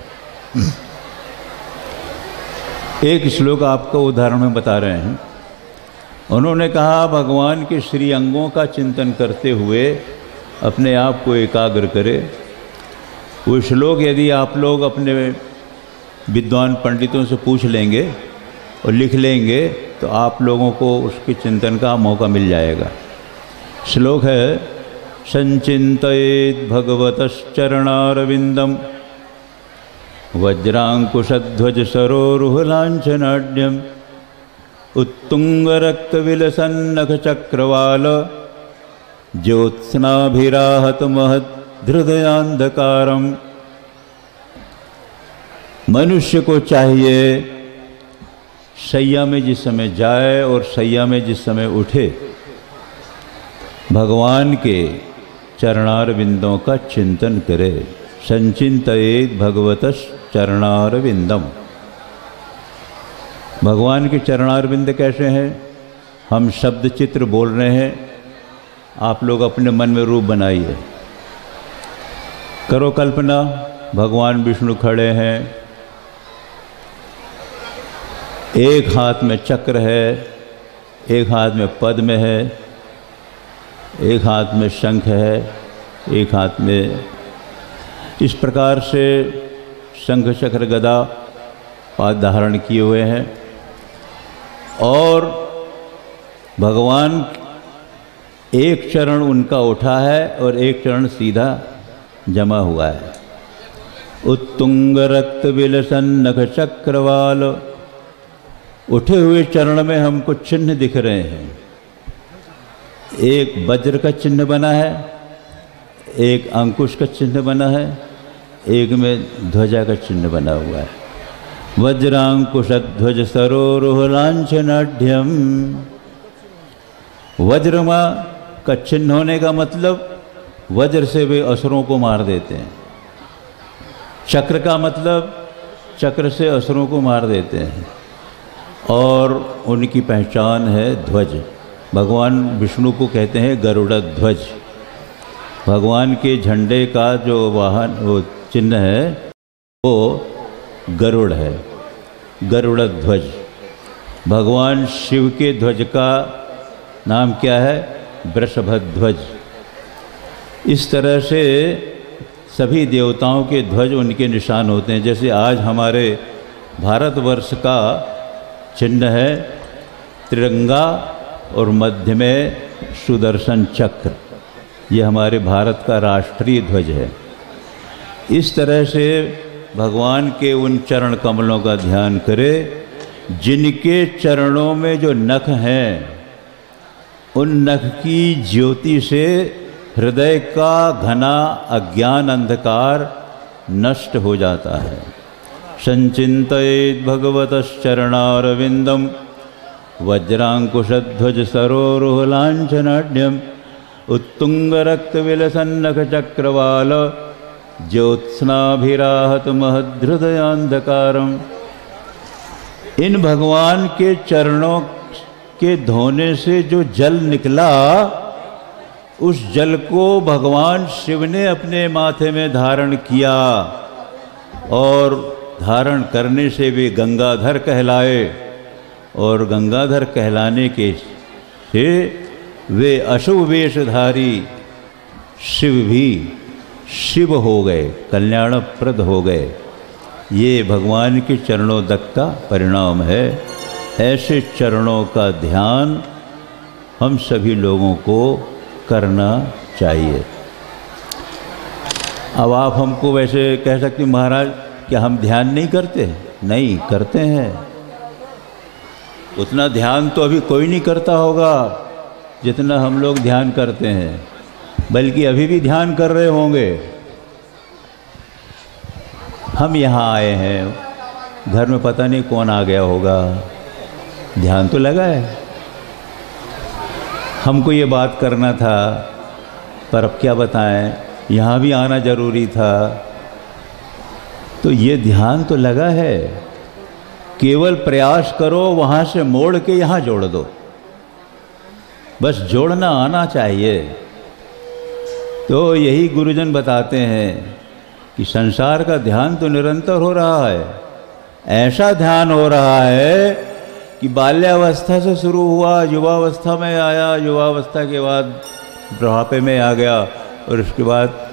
एक श्लोक आपको उदाहरण में बता रहे हैं। उन्होंने कहा भगवान के श्री अंगों का चिंतन करते हुए अपने आप को एकाग्र करे। वो श्लोक यदि आप लोग अपने विद्वान पंडितों से पूछ लेंगे और लिख लेंगे तो आप लोगों को उसके चिंतन का मौका मिल जाएगा। श्लोक है संचिन्तयेत् भगवतश्चरणारविन्दं वज्रांकुशध्वज सरोरुहलांछनाढ्यम् उत्तुंगरक्तविलसन्नख चक्रवाल ज्योत्स्नाभिराहत महद्धृदयान्धकारम। मनुष्य को चाहिए शैया में जिस समय जाए और शैया में जिस समय उठे भगवान के चरणारविंदों का चिंतन करे। संचिन्तयेत् भगवतस् चरणारविंदम। भगवान के चरणारविंद कैसे हैं? हम शब्द चित्र बोल रहे हैं, आप लोग अपने मन में रूप बनाइए। करो कल्पना, भगवान विष्णु खड़े हैं, एक हाथ में चक्र है, एक हाथ में पद्म है, एक हाथ में शंख है, एक हाथ में, इस प्रकार से शंख चक्र गदा पाद धारण किए हुए हैं। और भगवान एक चरण उनका उठा है और एक चरण सीधा जमा हुआ है। उत्तुंग रक्त विलसन नख चक्रवाल। उठे हुए चरण में हमको चिन्ह दिख रहे हैं। एक वज्र का चिन्ह बना है, एक अंकुश का चिन्ह बना है, एक में ध्वजा का चिन्ह बना हुआ है। वज्रांकुशध्वज सरोरुहलांछनाढ्यम। वज्रमा का चिन्ह होने का मतलब वज्र से वे असुरों को मार देते हैं। चक्र का मतलब चक्र से असुरों को मार देते हैं। और उनकी पहचान है ध्वज। भगवान विष्णु को कहते हैं गरुड़ ध्वज। भगवान के झंडे का जो वाहन वो चिन्ह है वो गरुड़ है, गरुड़ ध्वज। भगवान शिव के ध्वज का नाम क्या है? वृषभध्वज। इस तरह से सभी देवताओं के ध्वज उनके निशान होते हैं। जैसे आज हमारे भारतवर्ष का चिन्ह है तिरंगा और मध्य में सुदर्शन चक्र। ये हमारे भारत का राष्ट्रीय ध्वज है। इस तरह से भगवान के उन चरण कमलों का ध्यान करें जिनके चरणों में जो नख हैं, उन नख की ज्योति से हृदय का घना अज्ञान अंधकार नष्ट हो जाता है। संचिन्तयेत् भगवतश्चरणारविन्दं वज्रांकुशध्वज सरोरुहलांछनाढ्यम् उत्तुंगरक्तविलसन्नख चक्रवाल ज्योत्स्नाभिराहत महद्धृदयान्धकारम। इन भगवान के चरणों के धोने से जो जल निकला, उस जल को भगवान शिव ने अपने माथे में धारण किया और धारण करने से वे गंगाधर कहलाए। और गंगाधर कहलाने के से वे अशुभ वेशधारी शिव भी शिव हो गए, कल्याणप्रद हो गए। ये भगवान के चरणों तक का परिणाम है। ऐसे चरणों का ध्यान हम सभी लोगों को करना चाहिए। अब आप हमको वैसे कह सकते महाराज क्या हम ध्यान नहीं करते? नहीं, करते हैं। उतना ध्यान तो अभी कोई नहीं करता होगा जितना हम लोग ध्यान करते हैं, बल्कि अभी भी ध्यान कर रहे होंगे। हम यहाँ आए हैं, घर में पता नहीं कौन आ गया होगा, ध्यान तो लगा है। हमको ये बात करना था, पर अब क्या बताएं, यहाँ भी आना जरूरी था, तो ये ध्यान तो लगा है। केवल प्रयास करो, वहाँ से मोड़ के यहाँ जोड़ दो। बस जोड़ना आना चाहिए। तो यही गुरुजन बताते हैं कि संसार का ध्यान तो निरंतर हो रहा है। ऐसा ध्यान हो रहा है कि बाल्यावस्था से शुरू हुआ, युवावस्था में आया, युवावस्था के बाद बुढ़ापे में आ गया, और उसके बाद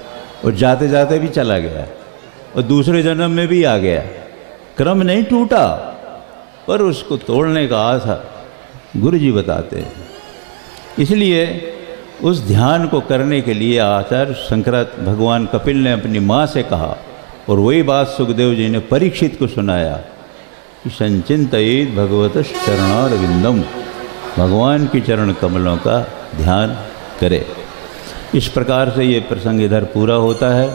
और जाते जाते भी चला गया, और दूसरे जन्म में भी आ गया। क्रम नहीं टूटा, पर उसको तोड़ने का आशा गुरु जी बताते हैं। इसलिए उस ध्यान को करने के लिए आचार्य शंकराचार्य भगवान कपिल ने अपनी माँ से कहा, और वही बात सुखदेव जी ने परीक्षित को सुनाया कि संचिंतयेत भगवत चरणारविंदम, भगवान की चरण कमलों का ध्यान करे। इस प्रकार से ये प्रसंग इधर पूरा होता है।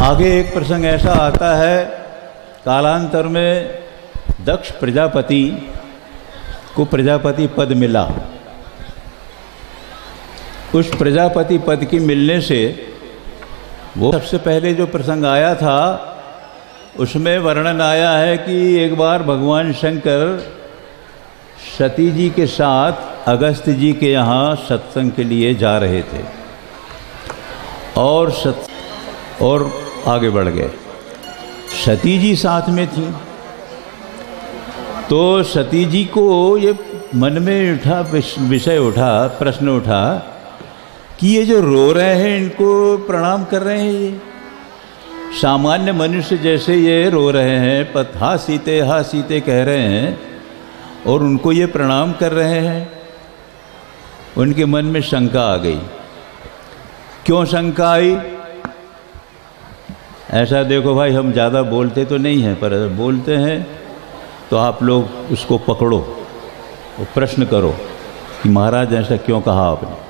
आगे एक प्रसंग ऐसा आता है, कालांतर में दक्ष प्रजापति को प्रजापति पद मिला। उस प्रजापति पद की मिलने से वो सबसे पहले जो प्रसंग आया था उसमें वर्णन आया है कि एक बार भगवान शंकर सती जी के साथ अगस्त जी के यहाँ सत्संग के लिए जा रहे थे, और आगे बढ़ गए। सती जी साथ में थी, तो सती जी को ये मन में विषय उठा, प्रश्न उठा कि ये जो रो रहे हैं इनको प्रणाम कर रहे हैं, ये सामान्य मनुष्य जैसे ये रो रहे हैं, हा सीते कह रहे हैं, और उनको ये प्रणाम कर रहे हैं। उनके मन में शंका आ गई। क्यों शंका आई? ऐसा देखो भाई, हम ज़्यादा बोलते तो नहीं हैं, पर अगर बोलते हैं तो आप लोग उसको पकड़ो और प्रश्न करो कि महाराज ऐसा क्यों कहा आपने।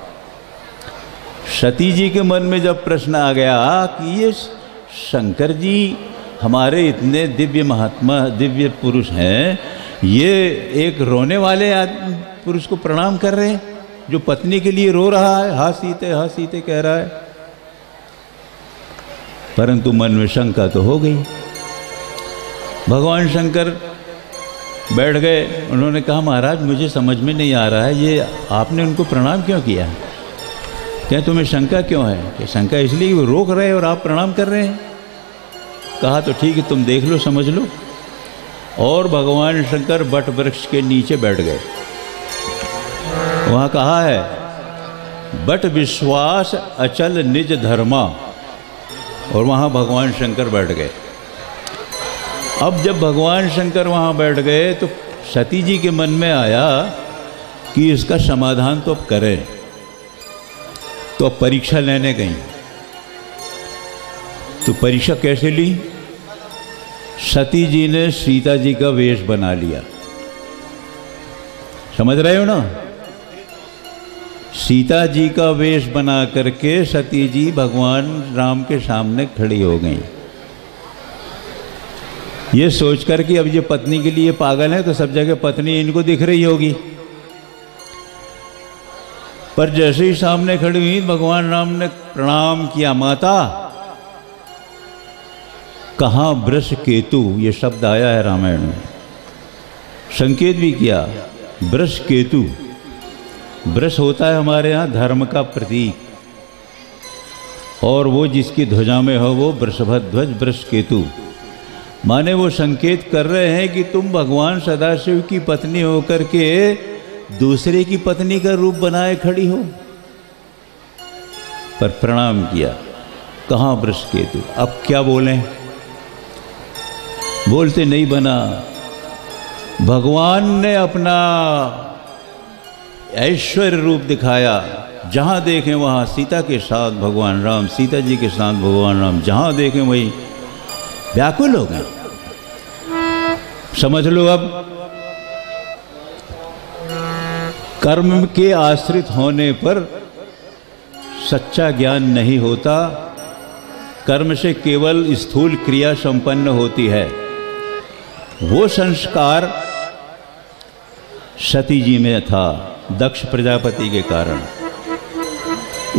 सती जी के मन में जब प्रश्न आ गया कि ये शंकर जी हमारे इतने दिव्य महात्मा, दिव्य पुरुष हैं, ये एक रोने वाले पुरुष को प्रणाम कर रहे हैं जो पत्नी के लिए रो रहा है, हा सीते कह रहा है। परंतु मन में शंका तो हो गई। भगवान शंकर बैठ गए, उन्होंने कहा महाराज मुझे समझ में नहीं आ रहा है, ये आपने उनको प्रणाम क्यों किया? क्या तुम्हें शंका क्यों है? कि शंका इसलिए वो रोक रहे हैं और आप प्रणाम कर रहे हैं। कहा तो ठीक है, तुम देख लो, समझ लो। और भगवान शंकर बट वृक्ष के नीचे बैठ गए। वहाँ कहा है बट विश्वास अचल निज धर्मा, और वहाँ भगवान शंकर बैठ गए। अब जब भगवान शंकर वहाँ बैठ गए तो सती जी के मन में आया कि इसका समाधान तो अब करें। तो अब परीक्षा लेने गई। तो परीक्षा कैसे ली? सती जी ने सीता जी का वेश बना लिया। समझ रहे हो ना? सीता जी का वेश बना करके सती जी भगवान राम के सामने खड़ी हो गई। ये सोचकर कि अब ये पत्नी के लिए पागल है तो सब जगह पत्नी इनको दिख रही होगी। पर जैसे ही सामने खड़ी हुई भगवान राम ने प्रणाम किया, माता। कहाँ वृष केतु, ये शब्द आया है रामायण में, संकेत भी किया। वृष केतु, वृष होता है हमारे यहाँ धर्म का प्रतीक, और वो जिसकी ध्वजा में हो वो वृषभध्वज वृष केतु। माने वो संकेत कर रहे हैं कि तुम भगवान सदाशिव की पत्नी होकर के दूसरे की पत्नी का रूप बनाए खड़ी हो। पर प्रणाम किया। कहाँ वृष केतु? अब क्या बोलें? बोलते नहीं बना। भगवान ने अपना ऐश्वर्य रूप दिखाया। जहाँ देखें वहाँ सीता के साथ भगवान राम, सीता जी के साथ भगवान राम, जहाँ देखें वही व्याकुल हो गए। समझ लो, अब कर्म के आश्रित होने पर सच्चा ज्ञान नहीं होता। कर्म से केवल स्थूल क्रिया संपन्न होती है। वो संस्कार सती जी में था दक्ष प्रजापति के कारण।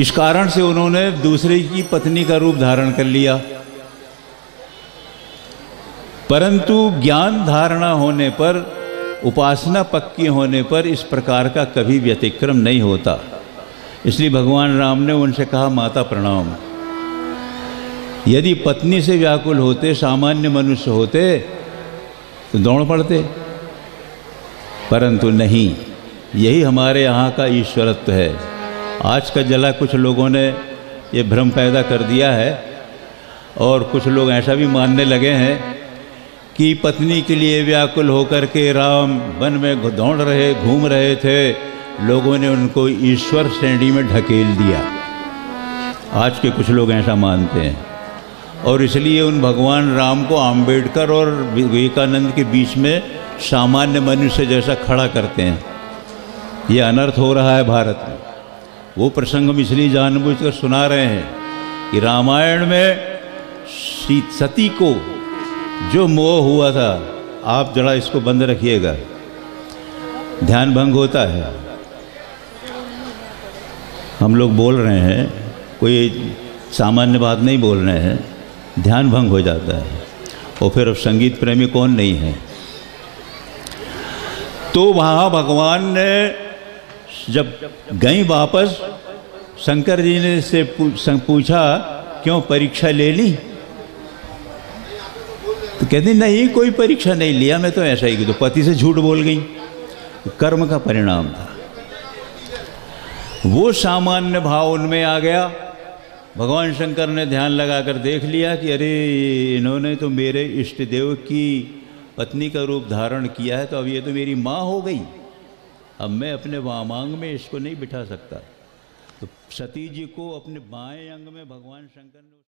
इस कारण से उन्होंने दूसरे की पत्नी का रूप धारण कर लिया। परंतु ज्ञान धारणा होने पर, उपासना पक्की होने पर इस प्रकार का कभी व्यतिक्रम नहीं होता। इसलिए भगवान राम ने उनसे कहा, माता प्रणाम। यदि पत्नी से व्याकुल होते, सामान्य मनुष्य होते तो दौड़ पड़ते। परंतु नहीं, यही हमारे यहाँ का ईश्वरत्व है। आज का जला कुछ लोगों ने ये भ्रम पैदा कर दिया है और कुछ लोग ऐसा भी मानने लगे हैं कि पत्नी के लिए व्याकुल होकर के राम वन में दौड़ रहे घूम रहे थे, लोगों ने उनको ईश्वर श्रेणी में ढकेल दिया। आज के कुछ लोग ऐसा मानते हैं और इसलिए उन भगवान राम को आम्बेडकर और विवेकानंद के बीच में सामान्य मनुष्य जैसा खड़ा करते हैं। ये अनर्थ हो रहा है भारत में। वो प्रसंग हम इसलिए जानबूझकर सुना रहे हैं कि रामायण में सती को जो मोह हुआ था, आप जरा इसको बंद रखिएगा, ध्यान भंग होता है। हम लोग बोल रहे हैं, कोई सामान्य बात नहीं बोल रहे हैं, ध्यान भंग हो जाता है। और फिर अब संगीत प्रेमी कौन नहीं है। तो वहाँ भगवान ने जब गई वापस, शंकर जी ने से पूछा क्यों परीक्षा ले ली? तो कहती नहीं, कोई परीक्षा नहीं लिया, मैं तो ऐसा ही। तो पति से झूठ बोल गई, कर्म का परिणाम था। वो सामान्य भाव उनमें आ गया। भगवान शंकर ने ध्यान लगाकर देख लिया कि अरे इन्होंने तो मेरे इष्ट देव की पत्नी का रूप धारण किया है, तो अब ये तो मेरी माँ हो गई, अब मैं अपने वामांग में इसको नहीं बिठा सकता। तो सती जी को अपने बाएं अंग में भगवान शंकर ने